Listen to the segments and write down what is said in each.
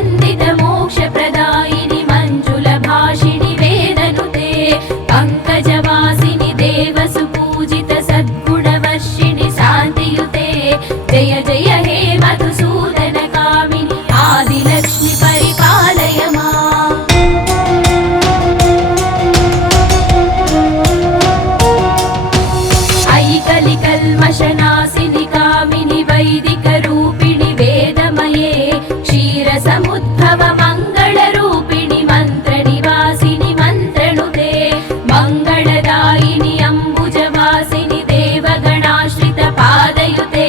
वन्दित मोक्षप्रदायिनि मञ्जुलभाषिणि वेदनुते पङ्कजवासिनि देवसुपूजित सद्गुणवर्षिणि शान्तियुते जय जय हे मधुसूदन कामिनि आदिलक्ष्मि परिपालय माम् कलिकल्मषनासिनि कामिनि वैदिकरूपिणि वेदमये क्षीरसमुद्भव मङ्गलरूपिणि मन्त्रनिवासिनि मन्त्रनुते मङ्गलदायिनि अम्बुजवासिनि देवगणाश्रितपादयुते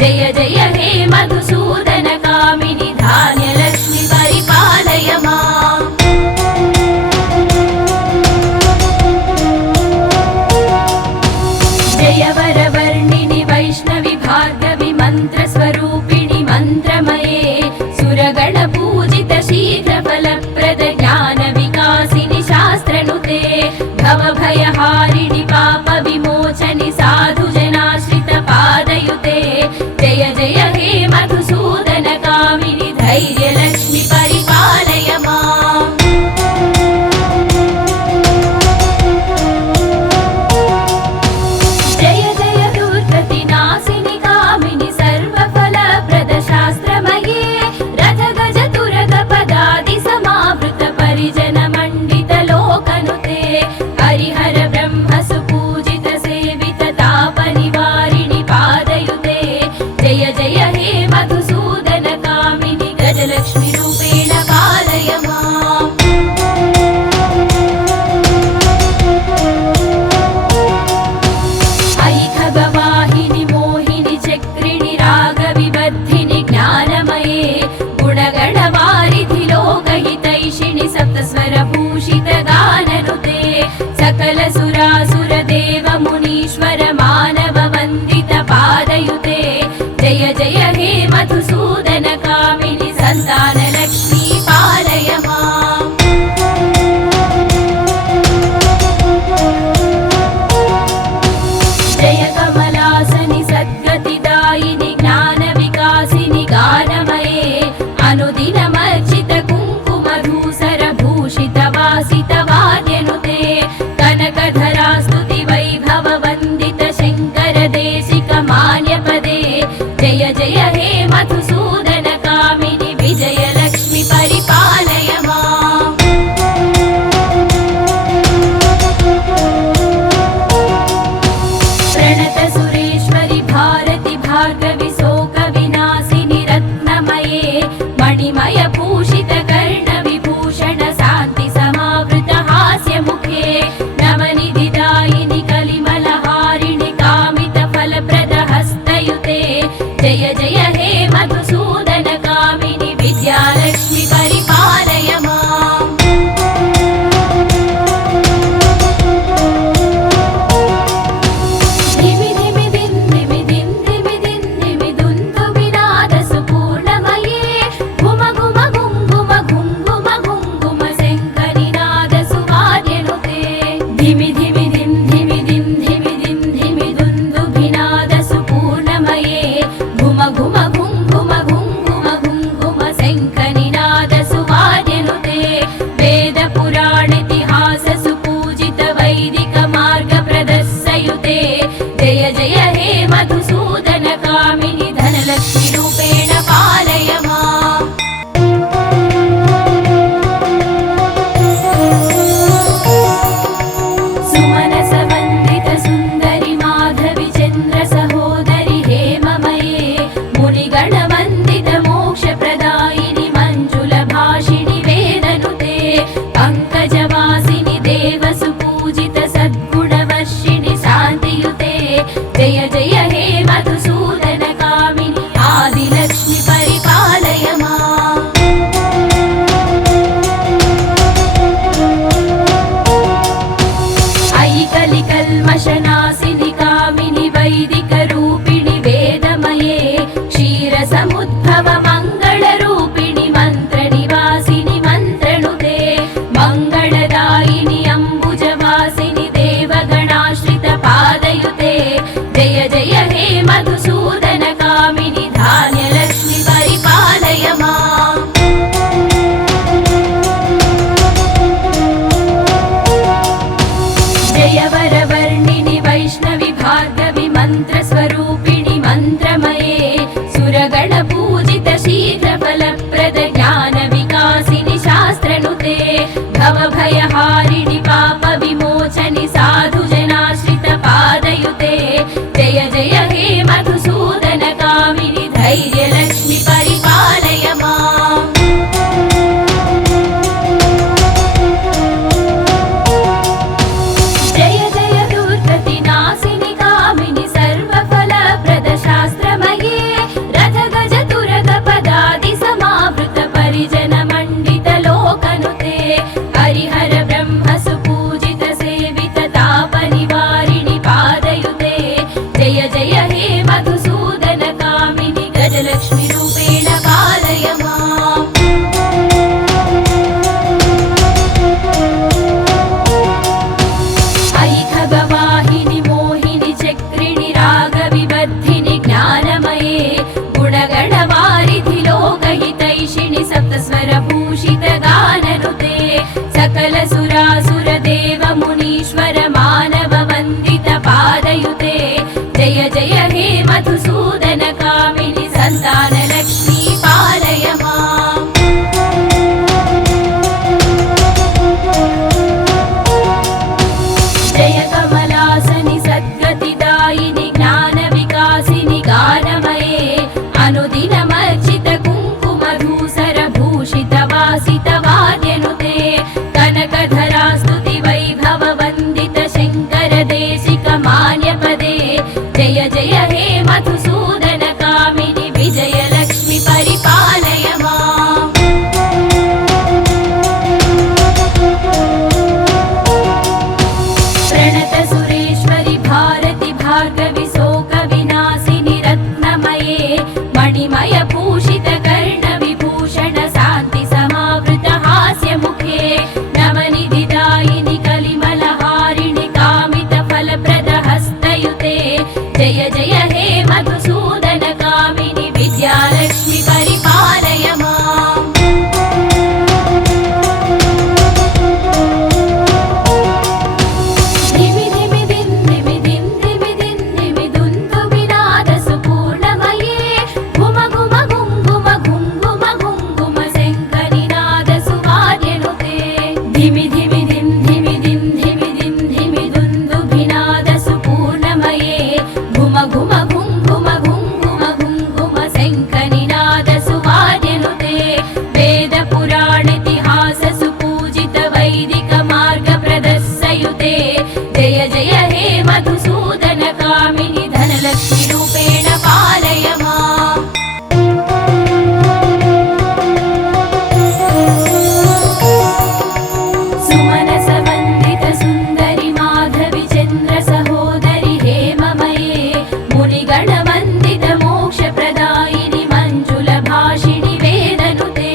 जय जय हे मधुसूदन कामिनि धान्यलक्ष्मि परिपालय माम् जय वरवर्णिनि वैष्णवि भार्गवि मन्त्रस्वरूपिणि मन्त्रमये सुरगणपूजित शीघ्रफलप्रद ज्ञानविकासिनि शास्त्रनुते भवभयहारिणि पापविमोचनि साधुजनाश्रितपादयुते जय जय हे मधुसूदन कामिनि धैर्यलक्ष्मि परिपालय माम् हरिहर ब्रह्म सुपूजित सेवित तापनिवारिणि पादयुते जय जय हे मधुसूदन कामिनि गजलक्ष्मि रूपेण पालय माम् अयि खगवाहिनि मोहिनि चक्रिणि रागविवर्धिनि ज्ञानमये गुणगणवारिधि लोकहितैषिणि सप्तस्वरभूषित गाननुते सकल सुरासुर देव मुनीश्वर मानव वन्दित पादयुते जय जय हे मधुसूदन कामिनि सन्तानलक्ष्मी पालय माम् जय कमलासनि सद्गतिदायिनि ज्ञानविकासिनि गानमये अनुदिनमर्चित कुङ्कुमधूसर भूषित वासित वाद्यनुते कनकधरा स्तुति वैभव वन्दित शङ्कर देशिक मान्यपदे जय जय हे मधुसूदन कामिनि विजयलक्ष्मि परिपालय माम् प्रणत सुरेश्वरि भारति भार्गवि शोक विनाशिनि रत्नमये मणिमय भूषित कर्ण विभूषण शान्ति समावृत हास्य मुखे नवनिधिदायिनि कलिमलहारिणि कामित फलप्रद हस्तयुते जय जय हे मधुसूदन कामिनि विद्यालक्ष्मि परिपालय माम् धिमि धिमि दिन धिमि दिन धिमि दिन धिमि दुन्दु विनाद सुपूर्णमये घुम घुम हरिहर ब्रह्म सुपूजित सेवित ताप निवारिणि पादयुते जय जय हे मधुसूदन कामिनि गजलक्ष्मी रूपेण पालय माम् अयि खगवाहिनि मोहिनि चक्रिणि रागविबद्धिनि ज्ञानमये गुणगणवारिधि लोकहितैषिणि सप्तस्वरभूषित गाननुते सकल सुरासुर देव मुनीश्वर मानव वन्दित पादयुते जय जय हे मधुसूदन कामिनि सन्तान लक्ष्मी पालय माम् जय कमलासनि सद्गतिदायिनि ज्ञानविकासिनि गानमये अनुदिनमर्चित कुङ्कुमधूसर भूषित वासित वाद्यनुते कनकधरा स्तुति वैभव वन्दित शङ्कर देशिक मान्यपदे जय जय हे मधुसूदन कामिनि विजयलक्ष्मी परिपालय माम् प्रणत सुरेश्वरि भारति भार्गवि शोक विनाशिनि रत्नमये मणिमय भूषित कर्ण विभूषण शान्ति समावृत हास्य मुखे नवनिधिदायिनि कलिमलहारिणि कामित फलप्रद हस्तयुते जय जय हे मधुसूदन कामिनि विद्यालक्ष्मी परिपालय माम् धिमि धिमि दिन् धिमि दिन् धिमि दिन् धिमि दुन्दुभिनाद सुपूर्णमये घुम घुम घुङ्घुम घुङ्घुम घुङ्घुम शङ्खनिनाद सुवाद्यनुते धिमि धिमि दिन् धिमि दिन् धिमि दिन् धिमि दुन्दुभिनाद सुपूर्णमये घुम घुम घुङ्घुम घुङ्घुम घुङ्घुम शङ्खनिनाद सुवाद्यनुते वेद पुराणेतिहास सुपूजित वैदिक मार्ग प्रदर्शयुते जय जय हे मधुसूदन कामिनि धनलक्ष्मी रूपेण पालय माम् सुमनस वन्दित सुन्दरि माधवि चन्द्र सहोदरि हेममये मुनिगण वन्दित मोक्षप्रदायिनि मञ्जुल भाषिणि वेदनुते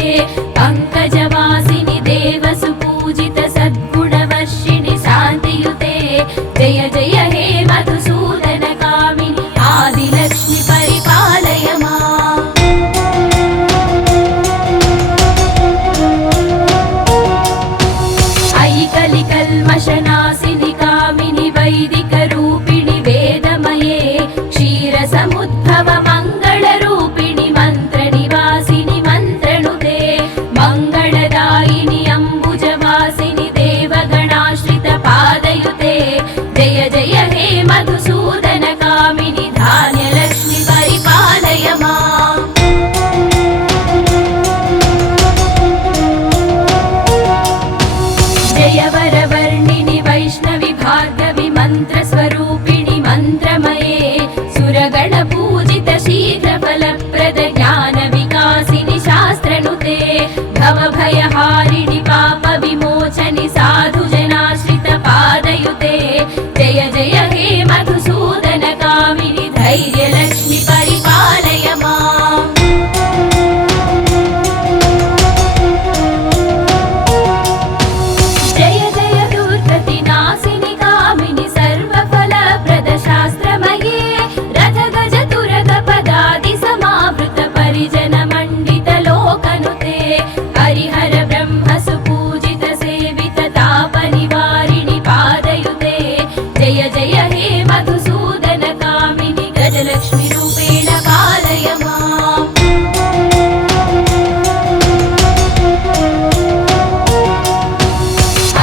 पङ्कजवासिनि देव सुपूजित सद्गुणवर्षिणि शान्तियुते जय जय हे मधुसूदन कामिनि आदिलक्ष्मी परिपालय माम् अयि कलिकल्मषनाशिनि कामिनि वैदिकरूपिणि वेदमये क्षीरसमुद्भव मङ्गलरूपिणि मन्त्रनिवासिनि मन्त्रनुते मङ्गलदायिनि अम्बुजवासिनि देवगणाश्रित पादयुते जय जय हे मधुसूदन कामिनि धान्यलक्ष्मी परिपालय माम् जय वरवर्णिनि वैष्णवि भार्गवि मन्त्रस्वरूपिणि मन्त्रमये सुरगणपूजित शीघ्रफलप्रद ज्ञानविकासिनि शास्त्रनुते भवभयहारिणि पापविमोचनि साधुजनाश्रित पादयुते जय जय हे मधुसूदन कामिनि धैर्यलक्ष्मी परिपालय माम् जय जय दुर्गतिनाशिनि कामिनि सर्वफलप्रद शास्त्रमये रथ गज तुरग पदादि समावृत परिजन मण्डित लोकनुते हरिहर ब्रह्म सुपूजित सेवित ताप निवारिणि पादयुते जय जय हे मधुसूदन कामिनि गजलक्ष्मी रूपेण पालय माम्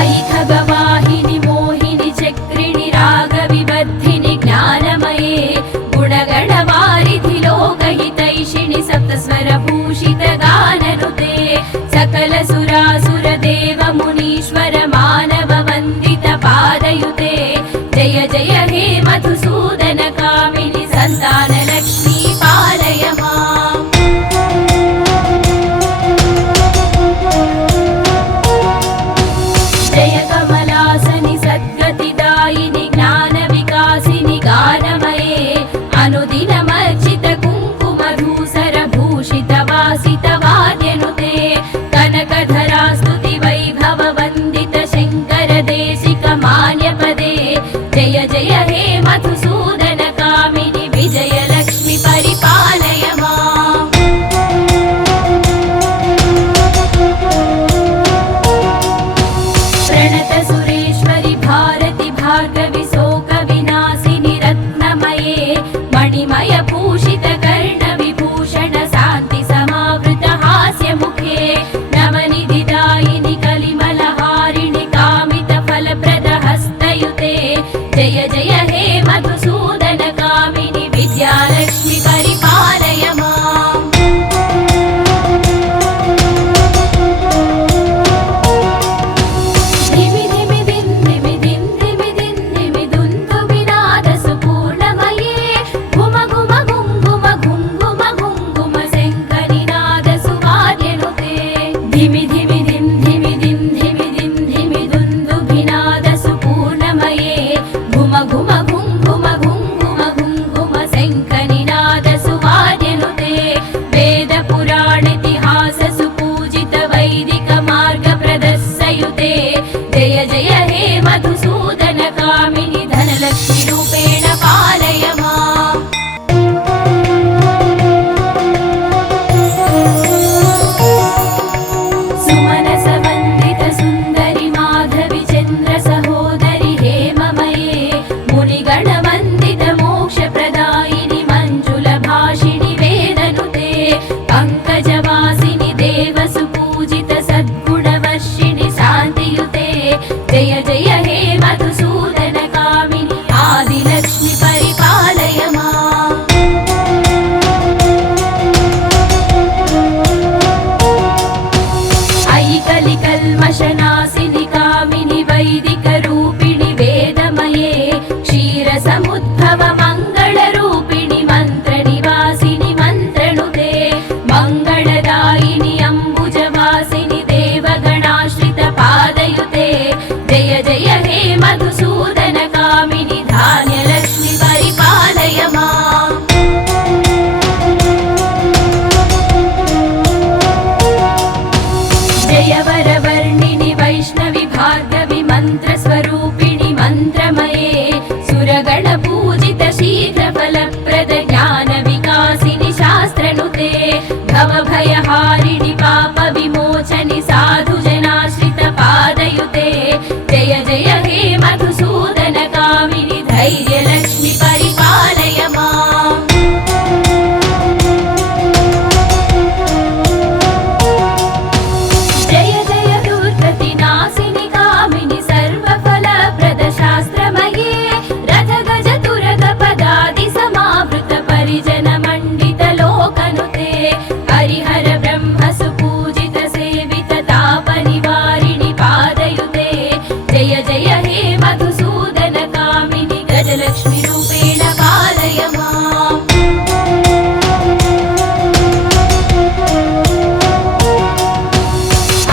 अयि खगवाहिनि मोहिनि चक्रिणि रागविबद्धिनि ज्ञानमये गुणगणवारिधि लोकहितैषिणि सप्तस्वरभूषित गाननुते सकल सुरासुर देव मुनीश्वर मानव वन्दित पादयुते जय जय हे मधुसूदन कामिनि सन्तान लक्ष्मी पालय माम् धिमि धिमि धिं धिमि धिं धिमि धिं धिमि दुन्दुभिनादसु पूर्णमये घुम घुम घुं घुम घुं घुम घुं घुम शङ्खनिनादसु वाद्यनुते वेदपुराणेतिहाससु पूजित वैदिक मार्गप्रदस्सयुते जय जय हे मधुसूदन कामिनि धनलक्ष्मी रूपेण पालय माम् सुमनसवन्दित सुन्दरि माधवि चन्द्र सहोदरि हेममये मुनिगणवन्दित मोक्षप्रदायिनि मञ्जुलभाषिणि वेदनुते पङ्कजवासिनि देवसु पूजित सद्गुणवर्षिणि शान्तियुते जय जय हे मधुसूदन कामिनि आदिलक्ष्मि परिपालय माम् अयि कलिकल्मषनाशिनि कामिनि वैदिकरूपिणि वेदमये क्षीरसमुद्भव मङ्गलरूपिणि मन्त्रनिवासिनि मन्त्रनुते मङ्गलदायिनि अम्बुजवासिनि देवगणाश्रित पादयुते जय जय हे मधुसूदन कामिनि धान्यलक्ष्मि परिपालय माम् जय वरवर्णिनि वैष्णवि भार्गवि मन्त्रस्वरूपिणि मन्त्रमये सुरगणपूजित शीघ्रफलप्रद ज्ञानविकासिनि शास्त्रनुते भवभयहारिणि पापविमोचनि साधुजनाश्रित पादयुते जय जय हे मधुसूदन कामिनि धैर्यलक्ष्मि परिपालय माम् जय जय दुर्गतिनाशिनि कामिनि सर्वफलप्रदशास्त्रमये रथगज तुरग पदादि समावृत परिजन मण्डित लोकनुते हरिहर ब्रह्म सुपूजित सेवित तापनिवारिणि पादयुते जय जय हे मधुसूदन कामिनि गजलक्ष्मि रूपेण पालय माम्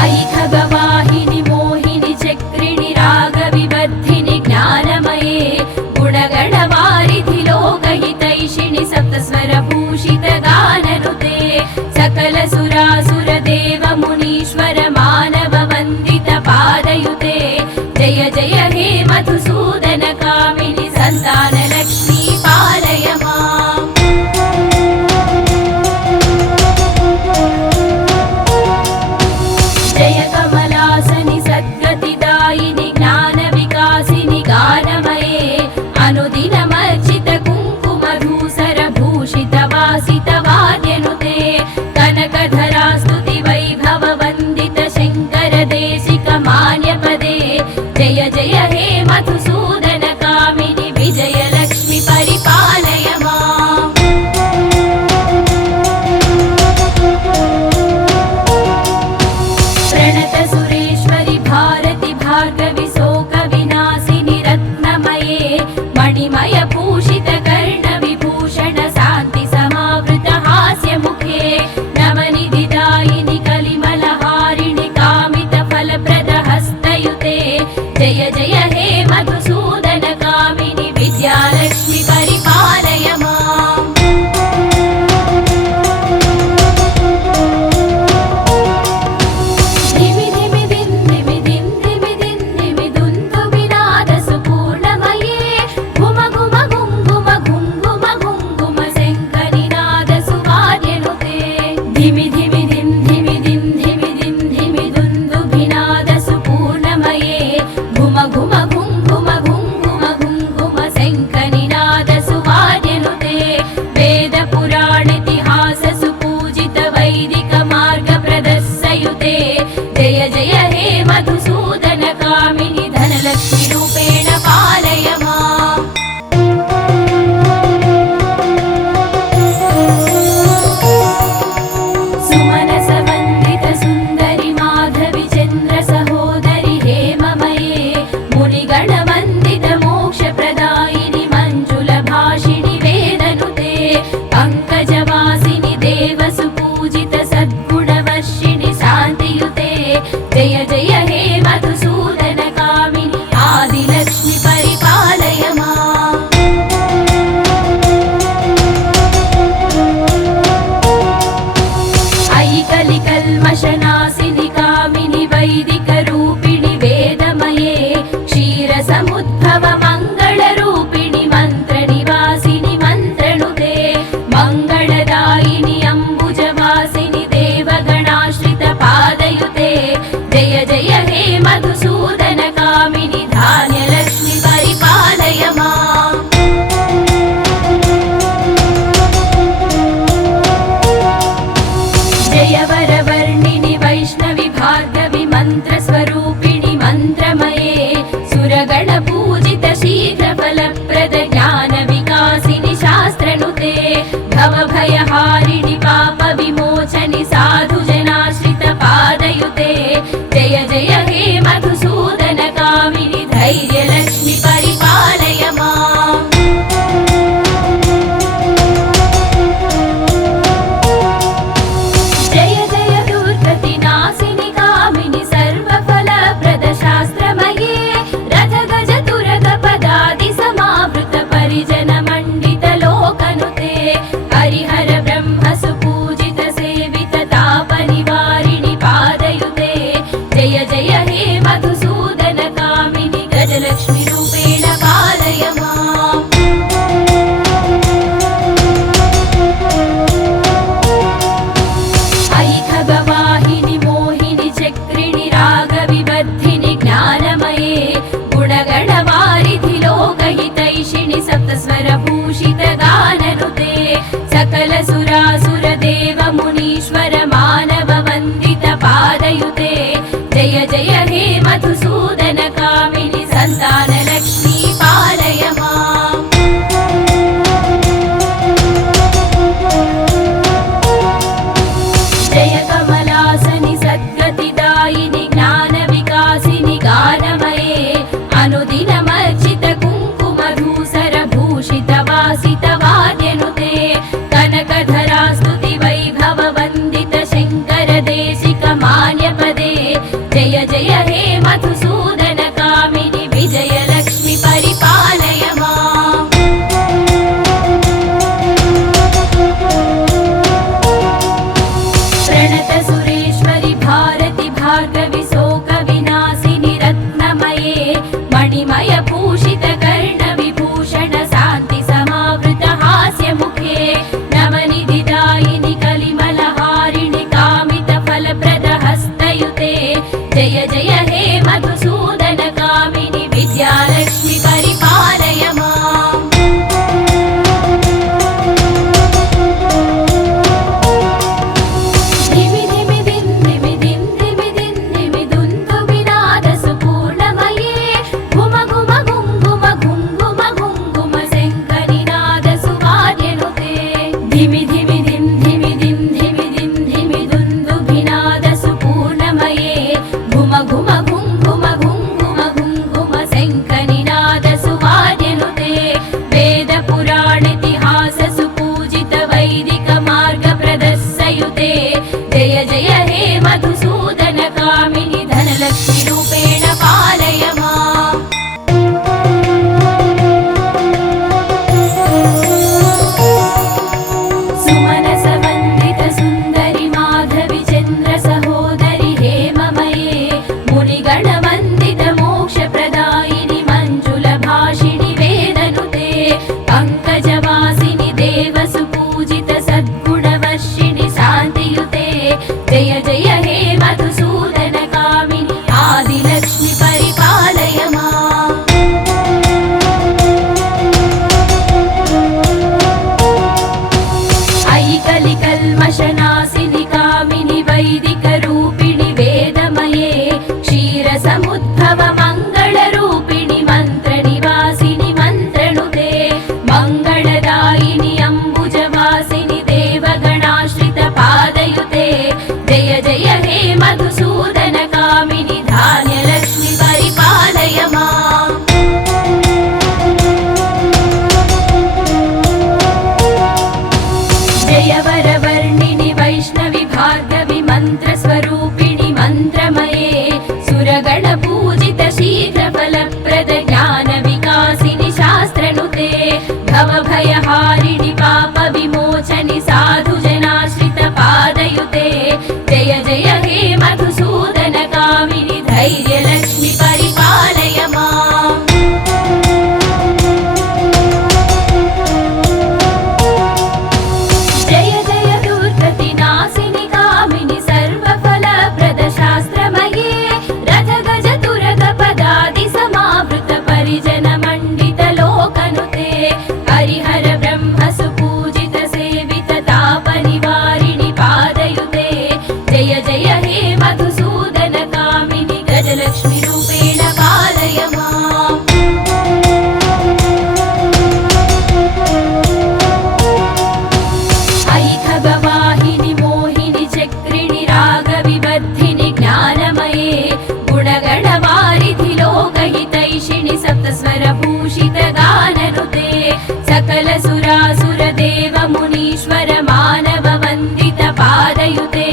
अयि खगवाहिनि मोहिनि चक्रिणि रागविबद्धिनि ज्ञानमये गुणगणवारिधि लोकहितैषिणि सप्तस्वरभूषित गाननुते सकल सुरासुर देव मुनीश्वर मानव वन्दित पादयुते जय जय हे मधुसूदन कामिनि सन्तानलक्ष्मी पालय माम् जय कमलासनि सद्गतिदायिनि ज्ञानविकासिनि गानमये अनुदिनमर्चित कुङ्कुमधूसर भूषित वासित वाद्यनुते कनकधरा स्तुति वैभव वन्दित शङ्कर देशिक मान्यपदे जय जय हे मधुसूदन कामिनि विजयलक्ष्मि परिपालय माम् प्रणत सुरेश्वरि भारति भार्गवि शोकविनाशिनि रत्नमये मणिमय भूषित कर्णविभूषण शान्ति समावृत हास्यमुखे नवनिधिदायिनि कलिमलहारिणि कामित फलप्रद हस्तयुते जय जय हे मधुसूदन कामिनि विद्यालक्ष्मि परिपालय माम् धिमि धिमि धिं धिमि धिं धिमि धिं धिमि दुन्दुभिनादसु पूर्णमये घुम घुम घुं घुम घुं घुम घुं घुम शङ्खनिनादसु वाद्यनुते धिमि धिमि धिं धिमि धिं धिमि धिं धिमि दुन्दुभिनादसु पूर्णमये घुम घुम घुं घुम घुं घुम घुं घुम शङ्खनिनादसु वाद्यनुते वेदपुराणेतिहाससु पूजित वैदिक मार्गप्रदस्सयुते जय जय हे मधुसूदन कामिनि धनलक्ष्मि रूपेण पालय माम् सुमनसवन्दित सुन्दरि माधवि चन्द्र सहोदरि हेममये मुनिगणवन्दित मोक्षप्रदायिनि मञ्जुलभाषिणि वेदनुते पङ्कजवासिनि देवसु पूजित सद्गुणवर्षिणि शान्तियुते विलासिनि कामिनि वैदिकरूपिणि वेदमये क्षीरसमुद्भव मङ्गलरूपिणि मन्त्रनिवासिनि मन्त्रनुते मङ्गलदायिनि अम्बुजवासिनि देवगणाश्रितपादयुते जय जय हे मधुसूदन कामिनि धान्यलक्ष्मि परिपालय माम् जय वरवर्णिनि वैष्णवि भार्गवि मन्त्रस्वरूपिणि मन्त्रमये सुरगणपूजित शीघ्रफलप्रद ज्ञानविकासिनि शास्त्रनुते भवभयहारिणि पापविमोचनि साधुजनाश्रितपादयुते जय जय हे मधुसूदन कामिनि धैर्यलक्ष्मि परिपालय माम् जय जय दुर्गतिनाशिनि कामिनि सर्वफलप्रद शास्त्रमये रथगज तुरगपदादि समावृत परिजन मण्डित लोकनुते हरिहर ब्रह्म सुपूजित सेवित तापनिवारिणि पादयुते जय जय हे मधुसूदन कामिनि गजलक्ष्मि रूपेण पालय माम् अयि खगवाहिनि मोहिनि चक्रिणि रागविबद्धिनि ज्ञानमये गुणगणवारिधि लोकहितैषिणि सप्तस्वरभूषित गाननुते सकल सुरासुर देव मुनीश्वर मानव वन्दित पादयुते जय जय हे मधुसूदन कामिनि सन्तानलक्ष्मी पालय माम् जय कमलासनि सद्गतिदायिनि ज्ञानविकासिनि गानमये अनुदिनमर्चित कुङ्कुमधूसर भूषित वासित वाद्यनुते कनकधरा स्तुति वैभव वन्दित शङ्कर देशिक मान्यपदे जय जय हे मधुसूदन कामिनि विजयलक्ष्मि परिपालय माम् प्रणत सुरेश्वरि भारति भार्गवि शोकविनाशिनि रत्नमये मणिमय भूषित कर्णविभूषण शान्ति समावृत हास्यमुखे नवनिधिदायिनि कलिमलहारिणि कामित फलप्रद हस्तयुते जय जय हे मधुसूदन कामिनि विद्यालक्ष्मि परिपालय माम् धिमि धिमि दिन् धिमि दिन् धिमि दिन् धिमि दुन्दुभिनाद सुपूर्णमये घुम घुम घुङ्घुम घुङ्घुम घुङ्घुम शङ्करिनाद सुवाद्यनुते धिमि धिमि दिन् धिमि दिन् धिमि दिन् धिमि दुन्दुभिनाद सुपूर्णमये घुम घुम ज्ञानमये गुणगणवारिधि लोकहितैषिणि सप्तस्वरभूषितगाननुते सकलसुरासुरदेव मुनीश्वर मानव वन्दित पादयुते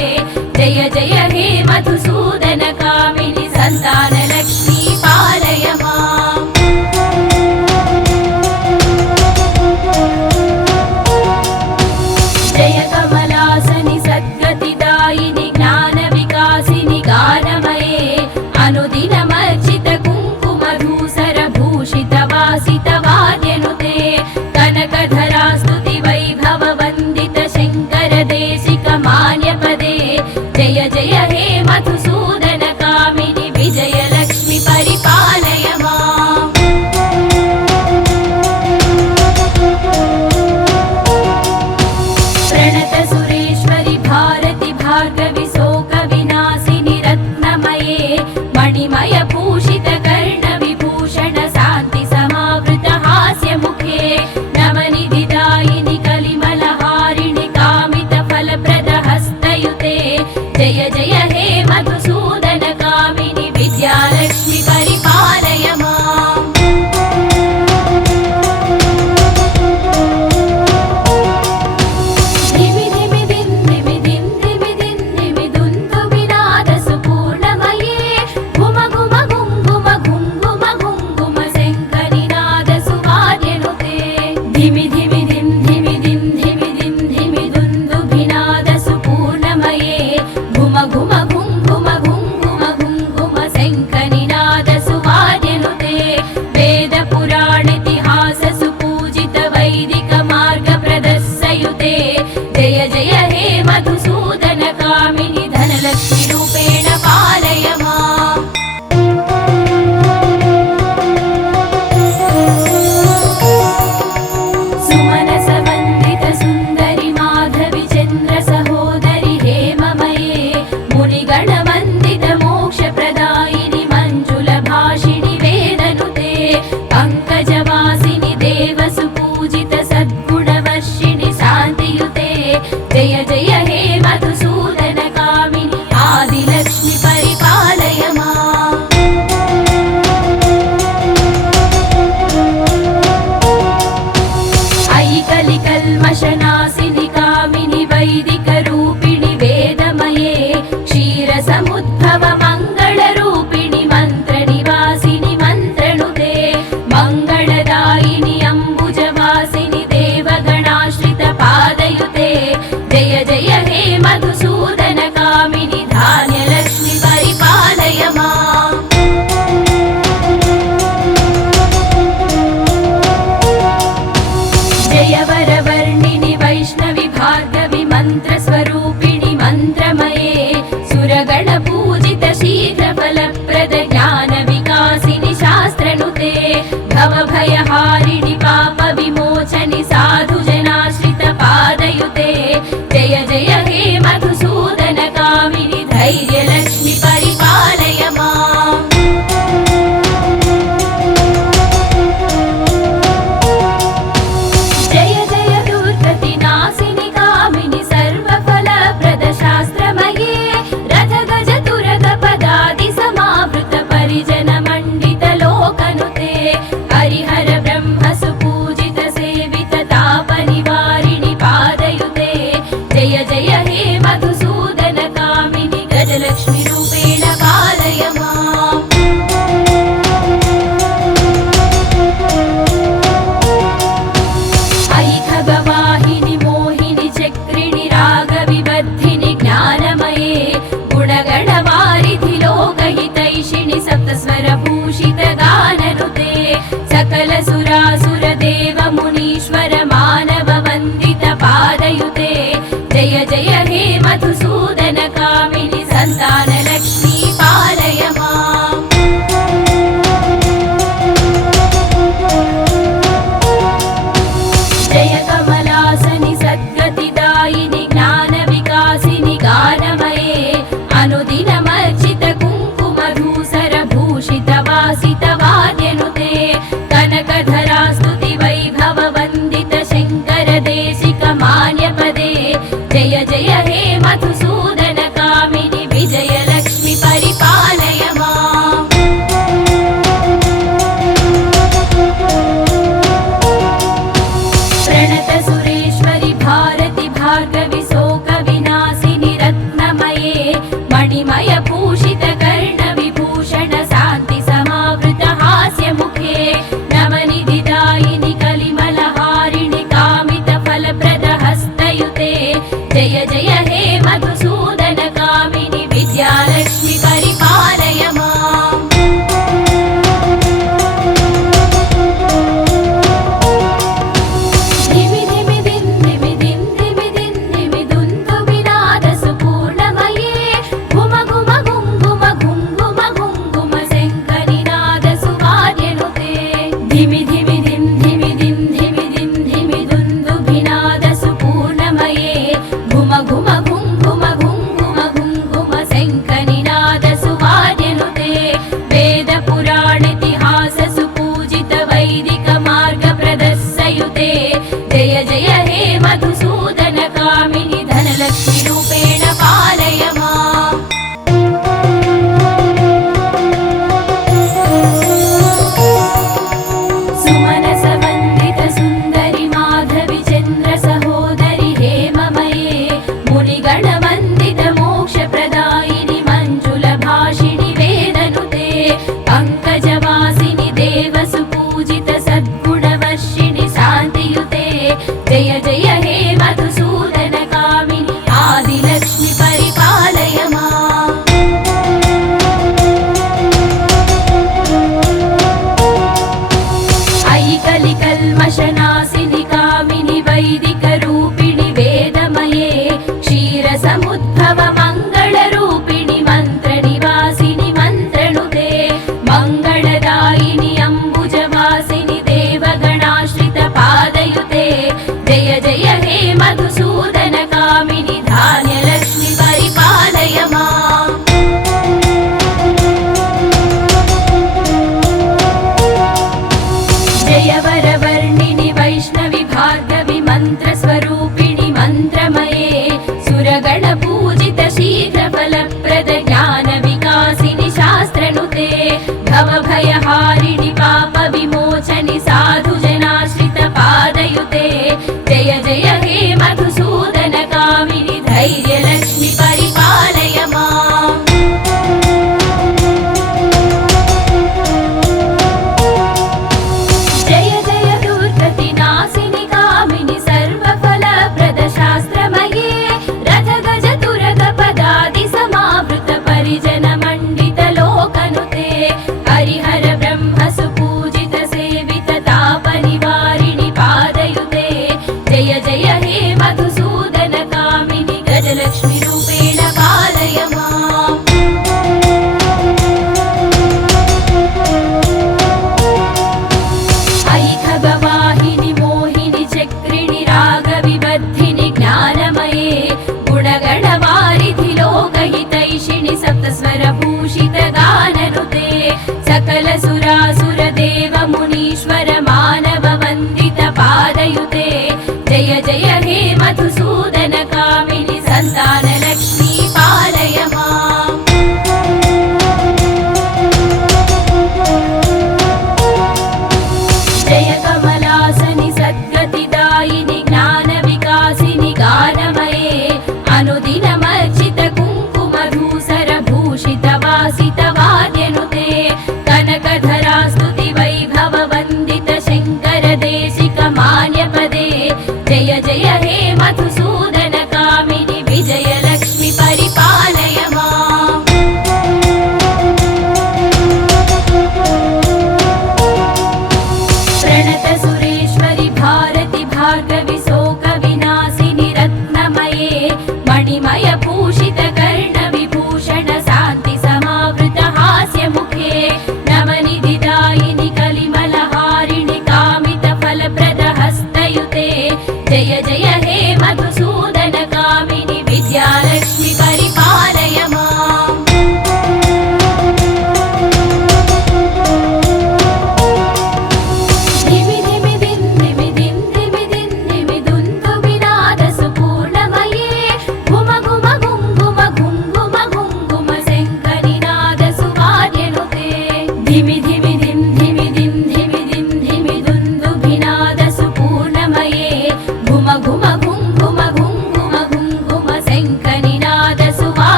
जय जय हे मधुसूदन कामिनि सन्तानलक्ष्मी पालय माम् जय कमलासनि सद्गतिदायिनि ज्ञानविकासिनि गानमये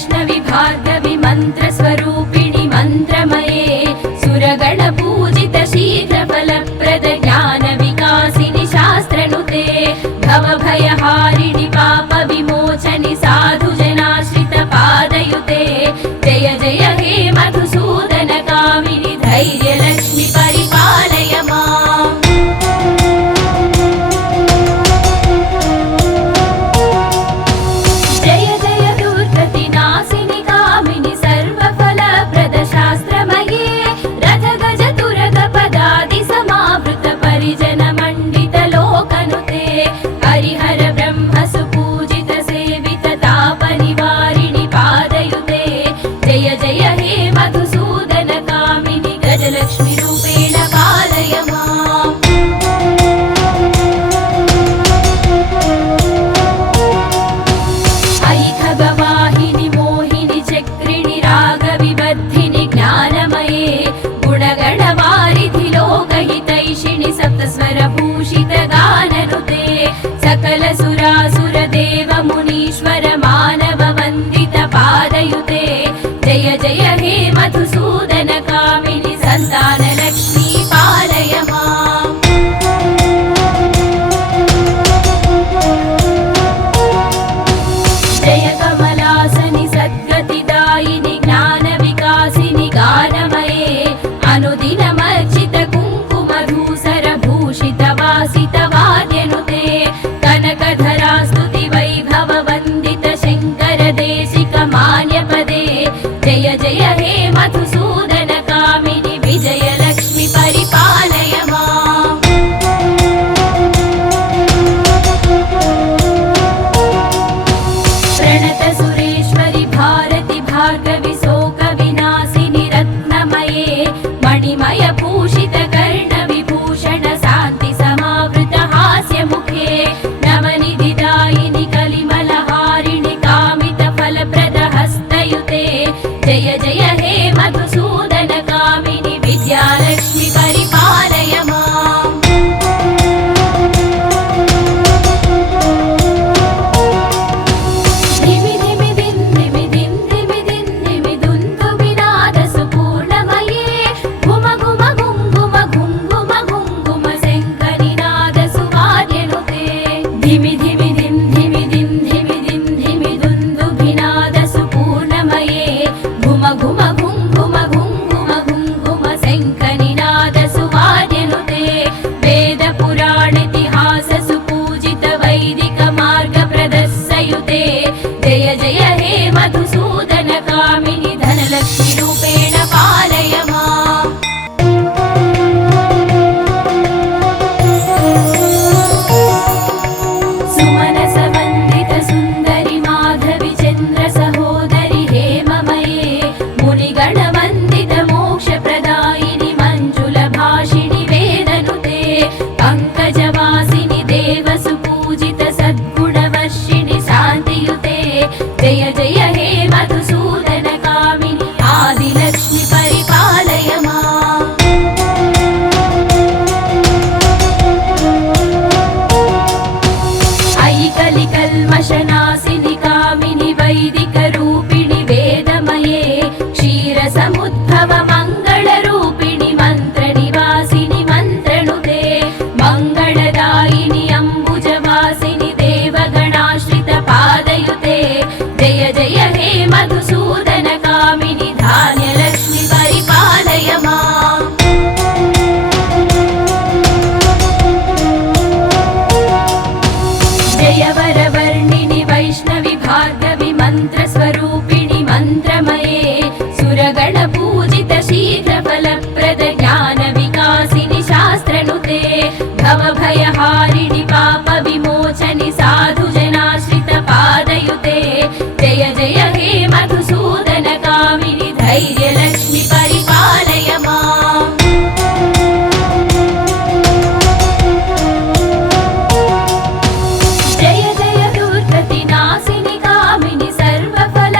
वैष्णवि भार्गवि मन्त्रस्वरूपिणि मन्त्रमये सुरगणपूजित शीघ्रफलप्रद ज्ञानविकासिनि शास्त्रनुते भवभयहारिणि पापविमोचनि साधुजनाश्रित पादयुते जय जय हे मधुसूदन कामिनि धैर्यलक्ष्मि परिपालय माम् जय जय दुर्गतिनाशिनि कामिनि सर्वफलप्रद शास्त्रमये रथगज तुरगपदादि समावृत परिजन मण्डित लोकनुते हरिहर ब्रह्म सुपूजित सेवित तापनिवारिणि पादयुते जय जय हे मधुसूदन कामिनि गजलक्ष्मि रूपेण पालय माम् अयि खगवाहिनि मोहिनि चक्रिणि रागविबद्धिनि ज्ञानमये गुणगणवारिधि लोकहितैषिणि सप्तस्वरभूषित गाननुते सकल सुरासुर देव मुनीश्वर मानव वन्दित पादयुते जय जय हे मधुसूदन कामिनि सन्तान लक्ष्मी पालय माम् जय कमलासनि सद्गतिदायिनि ज्ञानविकासिनि गानमये अनुदिनमर्चित कुङ्कुमधूसर भूषित वासित वाद्यनुते कनकधरा स्तुति वैभव वन्दित शङ्कर देशिक मान्यपदे जय जय हे मधुसूदन कामिनि विजयलक्ष्मि परिपालय माम् प्रणत सुरेश्वरि भारति भार्गवि शोकविनाशिनि रत्नमये मणिमय भूषित कर्ण विभूषण शान्ति समावृत हास्यमुखे नवनिधिदायिनि कलिमलहारिणि कामित फलप्रद हस्तयुते जय जय हे मधुसूदन कामिनि विद्यालक्ष्मि परिपालय माम् धिमि धिमि दिन् धिमि दिन् धिमि दिन् धिमि दुन्दुभिनाद सुपूर्णमये घुम घुम घुङ्घुम घुङ्घुम घुङ्घुम शङ्करिनाद सुवाद्यनुते धिमि धिमि दिन् धिमि दिन् धिमि दिन् धिमि दुन्दुभिनाद सुपूर्णमये घुम घुम घुङ्घुम घुङ्घुम घुङ्घुम शङ्खनिनाद सुवाद्यनुते वेद पुराणेतिहास सुपूजित वैदिक मार्ग प्रदर्शयुते जय जय हे मधुसूदन कामिनि धनलक्ष्मि रूपेण पालय माम् सुमनस वन्दित सुन्दरि माधवि चन्द्र सहोदरि हेममये मुनिगण वन्दित मोक्षप्रदायिनि मञ्जुल भाषिणि वेदनुते पङ्कजवासिनि देव सुपूजित सद्गुणवर्षिणि शान्तियुते जय जय हे मधुसूदन कामिनि आदिलक्ष्मि परिपालय माम् अयि कलिकल्मषनाशिनि कामिनि वैदिकरूपिणि वेदमये क्षीरसमुद्भव मङ्गलरूपिणि मन्त्रनिवासिनि मन्त्रनुते मङ्गलदायिनि अम्बुजवासिनि देवगणाश्रित पादयुते जय जय हे मधुसूदन कामिनि धान्यलक्ष्मि परिपालय माम् जय वरवर्णिनि वैष्णवि भार्गवि मन्त्रस्वरूपिणि मन्त्रमये सुरगणपूजित शीघ्रफलप्रद ज्ञानविकासिनि शास्त्रनुते भवभयहारिणि पापविमोचनि साधुजनाश्रित पादयुते जय जय हे मधुसूदन कामिनि धैर्यलक्ष्मि परिपालय माम् जय जय दुर्गतिनाशिनि कामिनि सर्वफल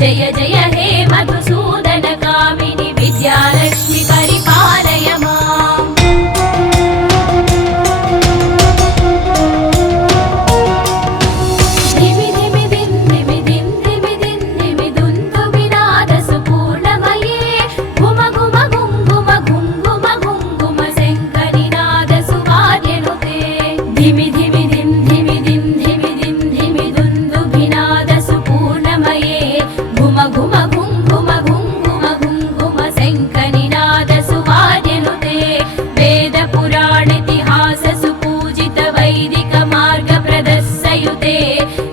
जय जय हे मधुसूदन कामिनि विद्यालक्ष्मि परिपालय माम् धिमि धिमि धिं धिमि धिं धिमि धिं धिमि दुन्दु विनाद सुपूर्णमये घुम घुम घुं घुम घुं घुम घुं घुम शङ्करिनाद सुवाद्यनुते धिमि धिमि धिं धिमि धिं धिमि धिं धिमि दुन्दुभिनाद सुपूर्णमये घुम घुम घुं घुम घुं घुम घुं घुम शङ्करिनाद सुवाद्यनुते वेद पुराणेतिहास सुपूजित वैदिक मार्ग प्रदर्शयुते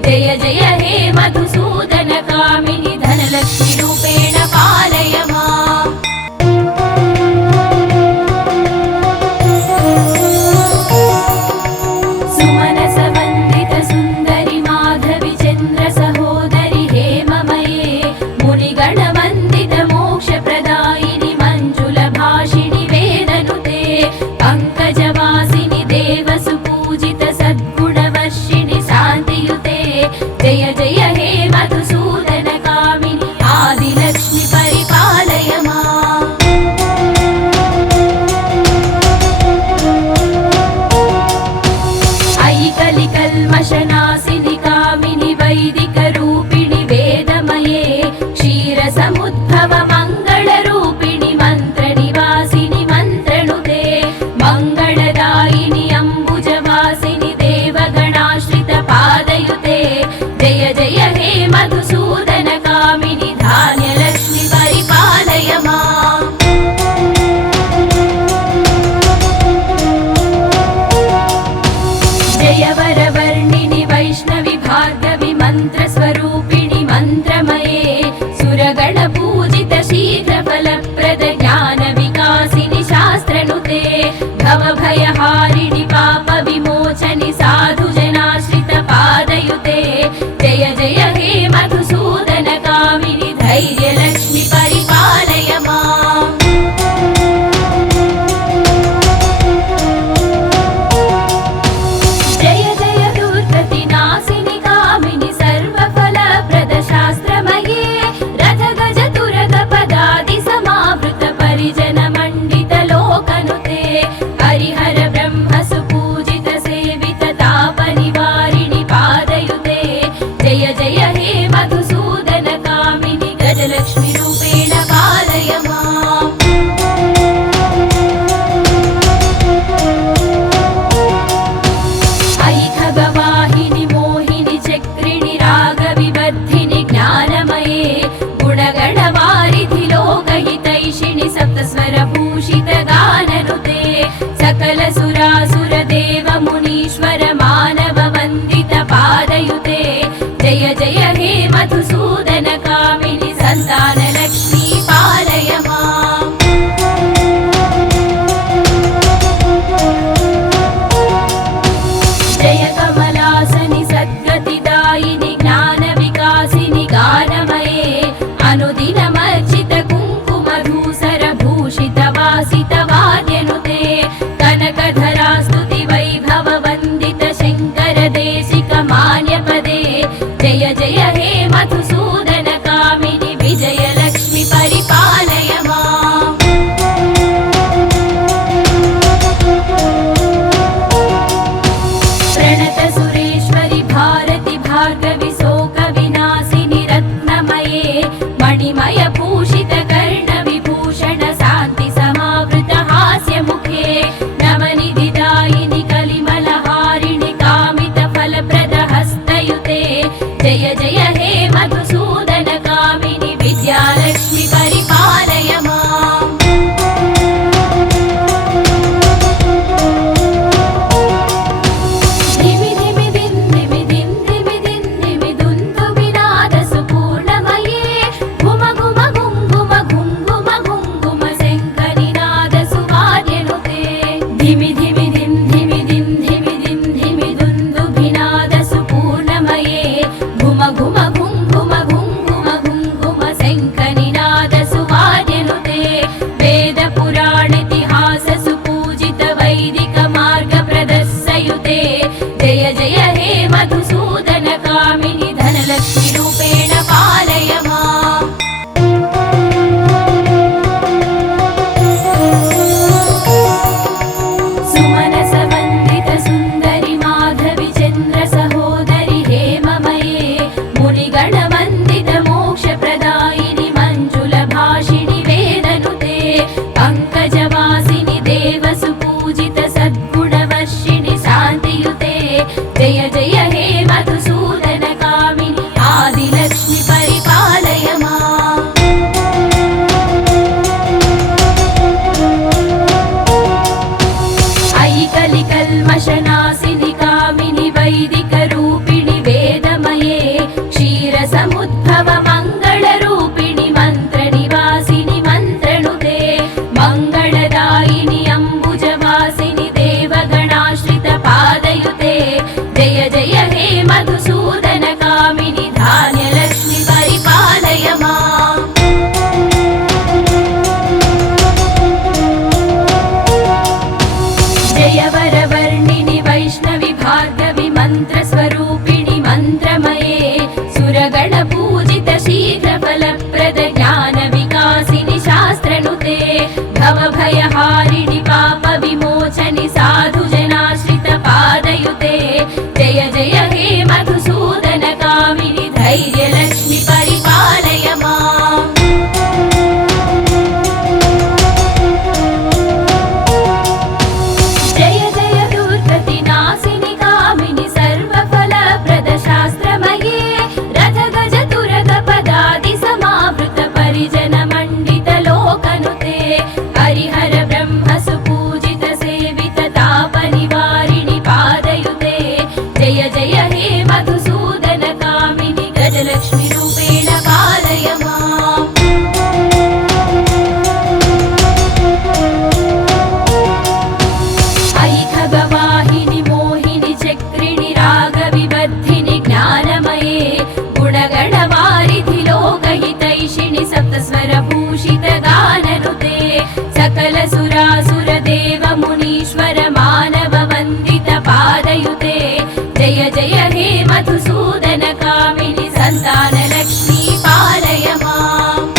जय जय हे मधुसूदन कामिनि धनलक्ष्मि रूपेण पालय माम् सुमनस वन्दित सुन्दरि माधवि चन्द्र सहोदरि हेममये मुनिगण वन्दित मोक्षप्रदायिनि मञ्जुल भाषिणि वेदनुते पङ्कजवासिनि देव सुपूजित सद्गुणवर्षिणि शान्तियुते जय जय हे मधुसूदन कामिनि आदिलक्ष्मि परिपालय माम् अयि कलिकल्मषनाशिनि कामिनि वैदिकरूपिणि वेदमये क्षीरसमुद्भव मङ्गलरूपिणि मन्त्रनिवासिनि मन्त्रनुते मङ्गलदायिनि अम्बुजवासिनि देवगणाश्रित पादयुते जय जय हे मधुसूदन कामिनि धान्यलक्ष्मि परिपालय माम् जय वरवर्णिनि वैष्णवि भार्गवि मन्त्रस्वरूपिणि मन्त्रमये सुरगणपूजित शीघ्रफलप्रद ज्ञानविकासिनि शास्त्रनुते भवभयहारिणि पापविमोचनि साधुजनाश्रित पादयुते जय जय हे मधुसूदन कामिनि धैर्यलक्ष्मि परिपालय माम् जय जय दुर्गतिनाशिनि कामिनि सर्वफलप्रद शास्त्रमये रथ गज तुरग पदादि समावृत परिजन मण्डित लोकनुते हरिहर ब्रह्म सुपूजित सेवित तापनिवारिणि पादयुते जय जय हे मधुसूदन कामिनि गजलक्ष्मि रूपेण पालय माम् अयि खगवाहिनि मोहिनि चक्रिणि रागविवर्धिनि ज्ञानमये गुणगणवारिधि लोकहितैषिणि सप्तस्वरभूषित गाननुते सकल सुरासुर देव मुनीश्वर मानव वन्दित पादयुते जय जय हे मधुसूदन कामिनि सन्तानलक्ष्मी पालय माम् जय कमलासनि सद्गतिदायिनि ज्ञानविकासिनि गानमये अनुदिनमर्चित कुङ्कुमधूसर भूषित वासित वाद्यनुते कनकधरा स्तुति वैभव वन्दित शङ्कर देशिक मान्यपदे जय जय हे मधुसूदन कामिनि विजयलक्ष्मि फलप्रद ज्ञान विकासिनि शास्त्रनुते भवभयहारिणि पाप विमोचनि साधु जनाश्रित पादयुते जय जय हे मधुसूदन कामिनि धैर्यलक्ष्मि परिपालय माम् जय जय दुर्गतिनाशिनि कामिनि सर्वफलप्रद शास्त्रमये रथ गज तुरग पदादि समावृत परिजन मण्डित लोकनुते हरिहर ब्रह्म सुपूजित सेवित ताप निवारिणि पादयुते जय जय हे मधुसूदन कामिनि गजलक्ष्मि रूपेण पालय माम् अयि खगवाहिनि मोहिनि चक्रिणि रागविवर्धिनि ज्ञानमये गुणगणवारिधि लोकहितैषिणि सप्तस्वरभूषित गाननुते सकल सुरासुर देव मुनीश्वर मानव वन्दित पादयुते जय जय हे मधुसूदन कामिनि सन्तान लक्ष्मी पालय माम्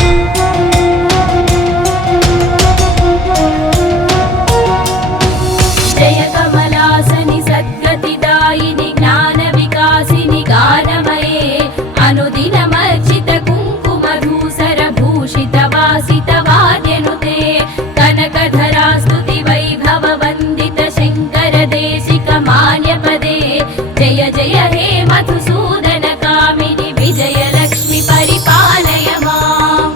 जय कमलासनि सद्गतिदायिनि ज्ञान विकासिनि गानमये अनुदिनमर्चित कुङ्कुमधूसर भूषित वासित वाद्यनुते कनकधरा स्तुति वैभव वन्दित शङ्कर देशिक मान्यपदे जय जय हे मधुसूदन कामिनि विजयलक्ष्मि परिपालय माम्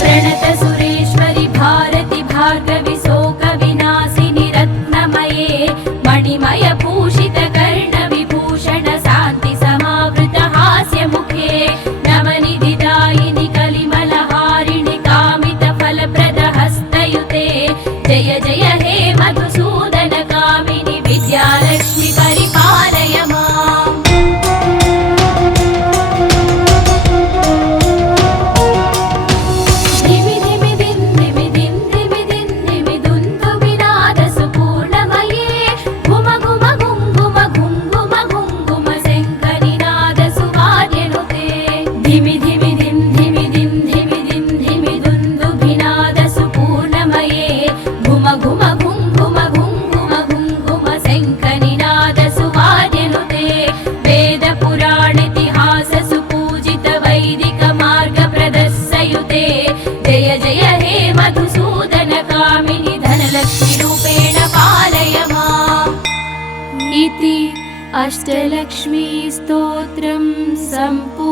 प्रणत सुरेश्वरि भारति भार्गवि शोक विनाशिनि रत्नमये मणिमय भूषित कर्ण विभूषण शान्ति समावृत हास्य मुखे नवनिधिदायिनि कलिमलहारिणि कामित फलप्रद हस्तयुते जय जय हे मधुसूदन कामिनि विद्यालक्ष्मि परिपालय माम् धिमि धिमि दिन् धिमि दिन् धिमि दिन् धिमि दुन्दु विनाद सुपूर्णमये घुम घुम घुं घुम घुं घुम घुं घुम शङ्खनिनाद सुवाद्यनुते धिमि धिमि दिन् धिमि दिन् धिमि दिन् धिमि दुन्दुभिनाद सुपूर्णमये घुम घुम घुं घुम घुं घुम घुं घुम शङ्खनिनाद सुवाद्यनुते वेद पुराणेतिहास सुपूजित वैदिक मार्ग प्रदर्शयुते जय जय हे मधुसूदन कामिनि धनलक्ष्मि रूपेण पालय माम् इति अष्टलक्ष्मी स्तोत्रं सम्पूर्णम्।